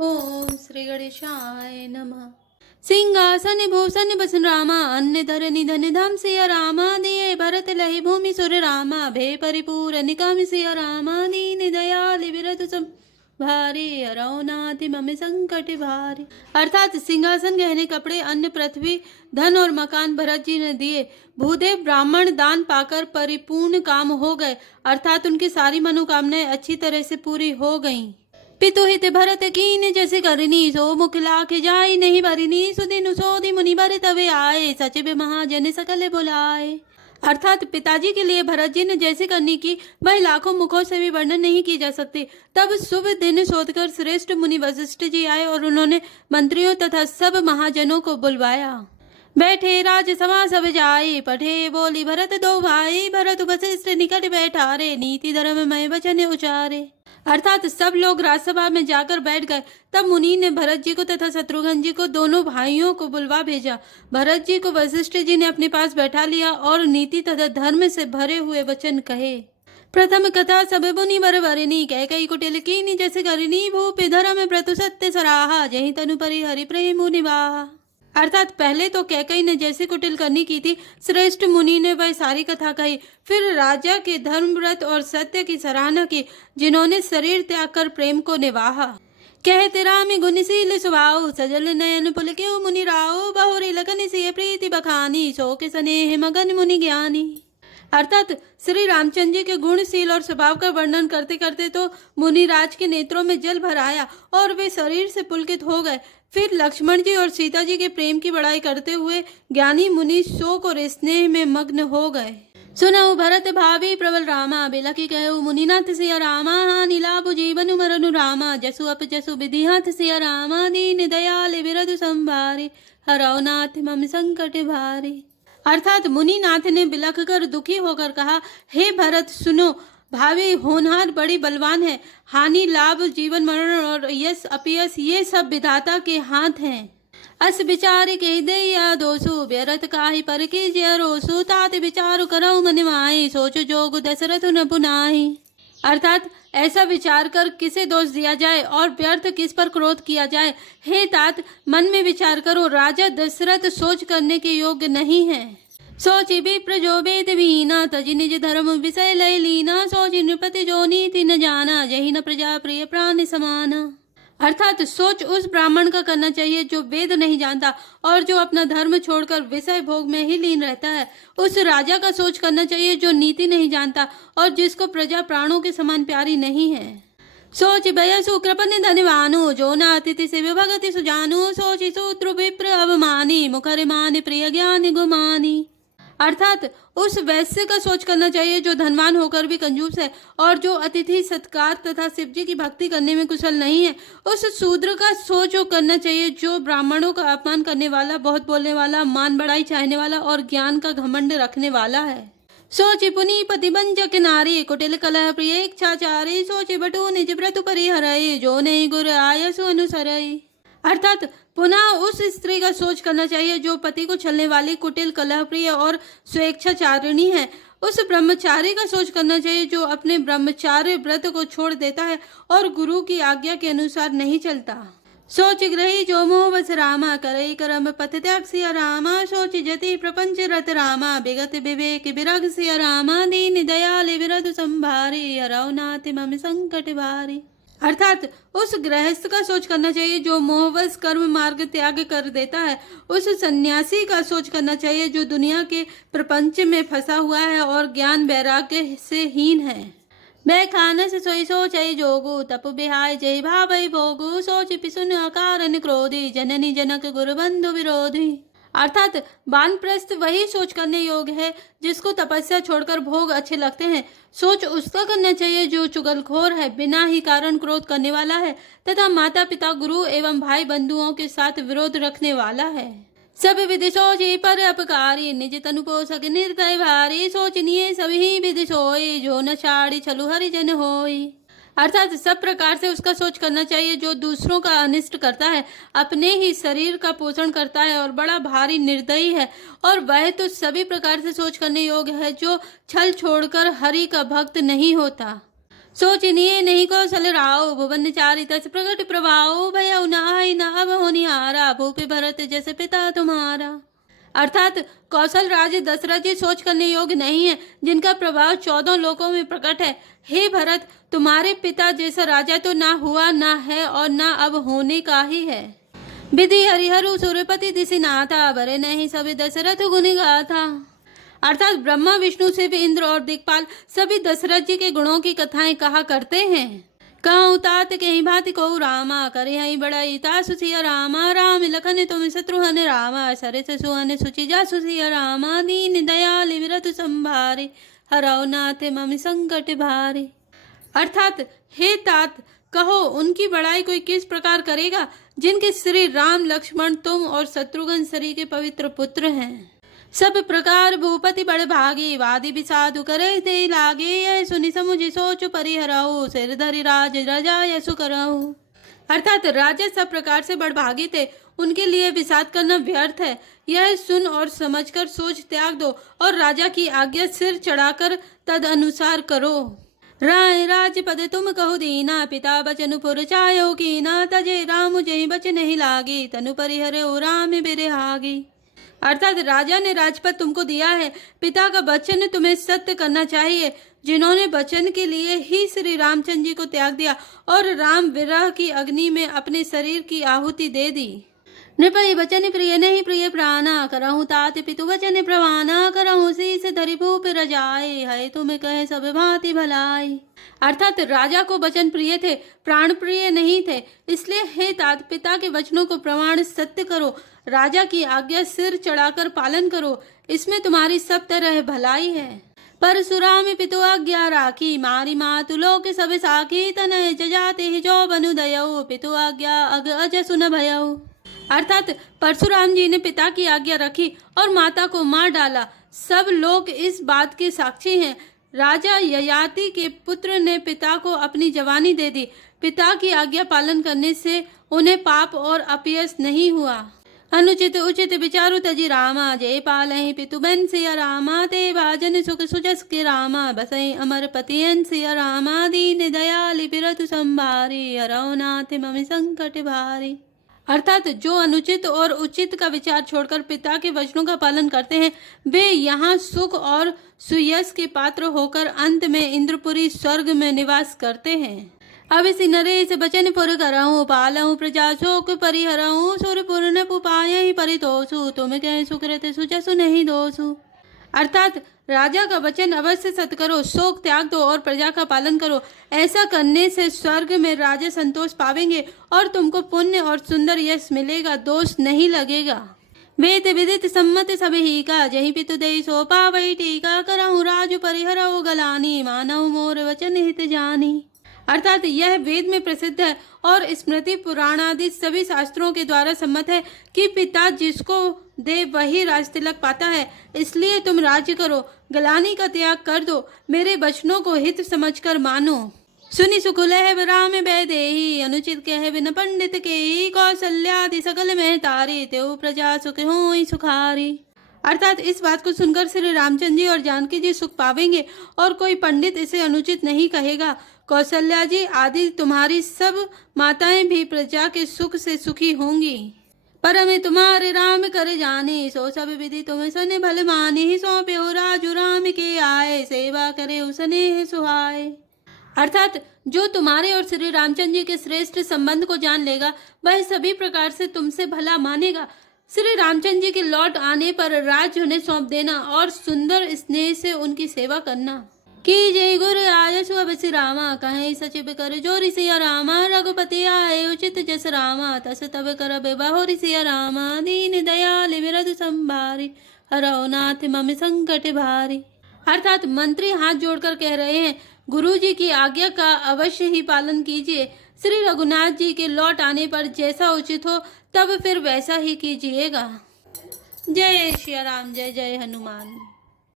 ओम श्री गणेशाय नमः। सिंहासन भूषण बसन रामा, अन्य धरनी धन धाम सिया रामा, दिए भरत लहि भूमि सुर रामा, भे परिपूर निकाम सिया रामा, दीन दयाल विरत सम भारी, अरौनाति मम संकट भारी। अर्थात सिंहासन, गहने, कपड़े, अन्न, पृथ्वी, धन और मकान भरत जी ने दिए। भूदेव ब्राह्मण दान पाकर परिपूर्ण काम हो गए, अर्थात उनकी सारी मनोकामनाएं अच्छी तरह से पूरी हो गईं। पितु हित भरत कीन जैसे करनी, सो मुख लाख जाय नहीं भरनी, सुदिन सोधि मुनि भर तवे आए, सचिव महाजन सकल बुलाए। अर्थात पिताजी के लिए भरत जी ने जैसे करनी की वह लाखों मुखों से भी वर्णन नहीं की जा सकती। तब शुभ दिन सोचकर श्रेष्ठ मुनि वशिष्ठ जी आए और उन्होंने मंत्रियों तथा सब महाजनों को बुलवाया। बैठे राज सभा सब जाए, पढ़े बोली भरत दो भाई, भरत वशिष्ठ निकट बैठारे, नीति धर्म मय वचन उचारे। अर्थात सब लोग राजसभा में जाकर बैठ गए। तब मुनि ने भरत जी को तथा शत्रुघ्न जी को, दोनों भाइयों को बुलवा भेजा। भरत जी को वशिष्ठ जी ने अपने पास बैठा लिया और नीति तथा धर्म से भरे हुए वचन कहे। प्रथम कथा सब मुनि वर वरिनी, कैकई कुटिल कीनी जैसे करनी, भूपि धर्म व्रत सत्य सराहा, जहि तनु परि हरि प्रेम निवाहा। अर्थात पहले तो कैकई ने जैसी कुटिल करनी की थी, श्रेष्ठ मुनि ने वह सारी कथा कही। फिर राजा के धर्म व्रत और सत्य की सराहना की, जिन्होंने शरीर त्याग कर प्रेम को निवाहा। कहते राम गुणशील स्वभाव, सजल नयन पुलकियो मुनि राव, बहुरी लगन सिय प्रीति बखानी, शोक स्नेह मगन मुनि ज्ञानी। अर्थात श्री रामचंद्र जी के गुणशील और स्वभाव का वर्णन करते करते तो मुनिराज के नेत्रों में जल भर आया और वे शरीर से पुलकित हो गए। फिर लक्ष्मण जी और सीता जी के प्रेम की बड़ाई करते हुए ज्ञानी मुनि शोक और स्नेह में मग्न हो गए। सुनऊ भरत भावी प्रबल रामा, बिलखि कहु मुनिनाथ सिया रामा, हानि लाभ जीवन मरनु रामा, जसु अप जसु विधि हाथ सिया रामा, दीन दयाल विरधु संभारे, हरौ नाथ मम संकट भारी। अर्थात मुनिनाथ ने बिलख कर दुखी होकर कहा, हे भरत सुनो, भावी होनहार बड़ी बलवान है। हानि लाभ जीवन मरण और यश अपयश ये सब विधाता के हाथ हैं। अस विचार के दया दोसु, व्यरथ काहि पर की जय रोसु, तात विचार करऊ मन माहि, सोच जोग दशरथ न पुनाहि। अर्थात ऐसा विचार कर किसे दोष दिया जाए और व्यर्थ किस पर क्रोध किया जाए। हे तात, मन में विचार करो, राजा दशरथ सोच करने के योग्य नहीं है। सोचि विप्र जो वेद वीना, तजि निज धर्म विषय लय लीना, सोचि नृपति जो नीति न जाना, जहि न प्रजा प्रिय प्राण समाना। अर्थात सोच उस ब्राह्मण का करना चाहिए जो वेद नहीं जानता और जो अपना धर्म छोड़कर विषय भोग में ही लीन रहता है। उस राजा का सोच करना चाहिए जो नीति नहीं जानता और जिसको प्रजा प्राणों के समान प्यारी नहीं है। सोच बयसु कृपन धनवानु, जो न अतिथि से विभगति सुजानु, सोचि सूत्र विप्र अवमानी, मुखर मान प्रिय ज्ञान गुमानी। अर्थात उस वैश्य का सोच करना चाहिए जो धनवान होकर भी कंजूस है और जो अतिथि सत्कार तथा शिव जी की भक्ति करने में कुशल नहीं है। उस शूद्र का सोच करना चाहिए जो ब्राह्मणों का अपमान करने वाला, बहुत बोलने वाला, मान बढ़ाई चाहने वाला और ज्ञान का घमंड रखने वाला है। सोचि पुनि पति बंजक नारी, कुटिल कलह प्रिय इच्छाचारी, सोचि बटु निज व्रत परिहरई, जो नहीं गुर आयसु अनुसरई। अर्थात पुनः उस स्त्री का सोच करना चाहिए जो पति को छलने वाली, कुटिल, कलह प्रिय और स्वेच्छाचारिणी है। उस ब्रह्मचारी का सोच करना चाहिए जो अपने ब्रह्मचार्य व्रत को छोड़ देता है और गुरु की आज्ञा के अनुसार नहीं चलता। सोच ग्रही जो मोह बस रामा, करई करम पथ त्याग सिया रामा, सोच जति प्रपंच रत रामा, विगत विवेक विराग सिया रामा, दीन दयाल विरधु संभारे, हरौ नाथ मम संकट भारी। अर्थात उस गृहस्थ का सोच करना चाहिए जो मोहवश कर्म मार्ग त्याग कर देता है। उस सन्यासी का सोच करना चाहिए जो दुनिया के प्रपंच में फंसा हुआ है और ज्ञान वैराग्य से हीन है। मैं खानस सोई सोचई जोगु, तप बिहाय जय भावई भोगु, सोच पिसुन अकारन क्रोधी, जननी जनक गुरु बंधु विरोधी। अर्थात वानप्रस्थ वही सोच करने योग्य है जिसको तपस्या छोड़कर भोग अच्छे लगते हैं। सोच उसका करना चाहिए जो चुगलखोर है, बिना ही कारण क्रोध करने वाला है तथा माता पिता, गुरु एवं भाई बंधुओं के साथ विरोध रखने वाला है। सब विधि सोची पर अपकारी, निज तनु पोषक निर्दय भारी, सोचनीय सभी विधि सोई, जो न छाड़ी छलु हरिजन होई। अर्थात सब प्रकार से उसका सोच करना चाहिए जो दूसरों का अनिष्ट करता है, अपने ही शरीर का पोषण करता है और बड़ा भारी निर्दयी है। और वह तो सभी प्रकार से सोच करने योग्य है जो छल छोड़कर हरि का भक्त नहीं होता। सोचनीय नहीं कौशल राव, भुवन चारि तस प्रगट प्रभाव, भय नाहि न अब होनिहारा, भूपि भरत जैसे पिता तुम्हारा। अर्थात कौशल राज दशरथ जी सोच करने योग्य नहीं है, जिनका प्रभाव 14 लोकों में प्रकट है। हे भरत, तुम्हारे पिता जैसा राजा तो ना हुआ, ना है और ना अब होने का ही है। विधि हरिहरु सूर्यपति दिशि नाथा, भरे नहीं सभी दशरथ गुण गाथा। अर्थात ब्रह्मा विष्णु शिव इंद्र और दिक्पाल सभी दशरथ जी के गुणों की कथाएं कहा करते हैं। कहूँ तात कहीं भांति को रामा, करे हई बड़ाई तासु सिया रामा, राम लखन तुम शत्रुहन रामा, सरिस सुहन सुचि जासु सिया रामा, दीन दयाल विरत संभारे, हरौ नाथ मम संकट भारे। अर्थात हे तात, कहो उनकी बड़ाई कोई किस प्रकार करेगा, जिनके श्री राम लक्ष्मण तुम और शत्रुघ्न श्री के पवित्र पुत्र हैं। सब प्रकार भूपति बड़ भागे, वादी विषादु करे ते लागे, यह सुनि समुझ सोच परिहरऊ, सिर धरि राज राजा यसु करऊ। अर्थात राजा सब प्रकार से बड़ भागे थे, उनके लिए विषाद करना व्यर्थ है। यह सुन और समझकर सोच त्याग दो और राजा की आज्ञा सिर चढ़ाकर तद अनुसार करो। राय राज पद तुम कहो दीना, पिता बचन पुर चायो कीना, तजे राम जय बचन नहीं लागे, तनु परिहरऊ राम बिरहागे। अर्थात राजा ने राजपद तुमको दिया है, पिता का वचन तुम्हें सत्य करना चाहिए, जिन्होंने वचन के लिए ही श्री रामचंद्र जी को त्याग दिया और राम विरह की अग्नि में अपने शरीर की आहुति दे दी। नृपति वचन प्रिय नहीं प्रिय प्राणा, करहूँ तात पितु वचन प्रवाना, करहूँ शीस धरि भूप रजाए, है तुम्हें कहे सब भांति भलाई। अर्थात राजा को वचन प्रिय थे, प्राण प्रिय नहीं थे, इसलिए हे तात पिता के वचनों को प्रमाण सत्य करो, राजा की आज्ञा सिर चढ़ाकर पालन करो, इसमें तुम्हारी सब तरह भलाई है। परशुराम पितु आज्ञा राखी, मारी मातु लोक सब साखी, तनय जजाते जो बनु दयऊ, पितु आज्ञा अग अज सुन भयऊ। अर्थात परशुराम जी ने पिता की आज्ञा रखी और माता को मार डाला, सब लोग इस बात के साक्षी हैं। राजा ययाति के पुत्र ने पिता को अपनी जवानी दे दी, पिता की आज्ञा पालन करने से उन्हें पाप और अपयश नहीं हुआ। अनुचित उचित विचारु तजी रामा, जय पालहि पितु बन सिया रामा, ते भाजन सुख सुजस के रामा, बसई अमर पतियन सिया रामा, दीन दयाल बिरतु संभारे, हरौ नाथ मम संकट भारे। अर्थात जो अनुचित और उचित का विचार छोड़कर पिता के वचनों का पालन करते हैं, वे यहाँ सुख और सुयश के पात्र होकर अंत में इंद्रपुरी स्वर्ग में निवास करते हैं। अब इस नरेश बचन पुर करऊँ, पालऊँ प्रजा शोक परिहरऊँ, सुरपुर न पुपाय परितोषु, तुम कह सुकृत सुजसु नहीं दोषु। अर्थात राजा का वचन अवश्य सत्य करो, शोक त्याग दो और प्रजा का पालन करो। ऐसा करने से स्वर्ग में राजा संतोष पावेंगे और तुमको पुण्य और सुंदर यश मिलेगा, दोष नहीं लगेगा। वेद विदित सम्मत सब ही का, जही पितु दे सो पावई टीका, करहूँ राजु परिहरऊ गलानी, मानव मोर वचन हित जानी। अर्थात यह वेद में प्रसिद्ध है और स्मृति पुराण आदि सभी शास्त्रों के द्वारा सम्मत है कि पिता जिसको दे वही राज तिलक पाता है, इसलिए तुम राज्य करो, गलानी का त्याग कर दो, मेरे वचनों को हित समझकर मानो। सुनि सुकुल है राम बैदेही, अनुचित कह बिन पंडित के ही, कौशल्यादि सकल में तारी, त्यो प्रजा सुख होई सुखारी। अर्थात इस बात को सुनकर श्री रामचंद्र जी और जानकी जी सुख पावेंगे और कोई पंडित इसे अनुचित नहीं कहेगा। कौशल्या जी आदि तुम्हारी सब माताएं भी प्रजा के सुख से सुखी होंगी। परम तुम्हारे राम कर जाने, सो सब विधि तुम सने भल माने, सौंप्यो राजु राम के आए, सेवा करे उसने सुहाए। अर्थात जो तुम्हारे और श्री रामचंद्र जी के श्रेष्ठ संबंध को जान लेगा, वह सभी प्रकार से तुमसे भला मानेगा। श्री रामचंद्र जी के लौट आने पर राज्य उन्हें सौंप देना और सुंदर स्नेह से उनकी सेवा करना। की जय गुरु आयसु अवसि रामा, कहे सचिव कर जोरि सिया रामा, रघुपति आए उचित जस रामा, तस तब कर बहुरि सिया रामा, दीन दयाल विरधु संभारी, हरौ नाथ मम संकट भारी। अर्थात मंत्री हाथ जोड़कर कह रहे हैं, गुरु जी की आज्ञा का अवश्य ही पालन कीजिए। श्री रघुनाथ जी के लौट आने पर जैसा उचित हो तब फिर वैसा ही कीजिएगा। जय श्री राम, जय जय हनुमान।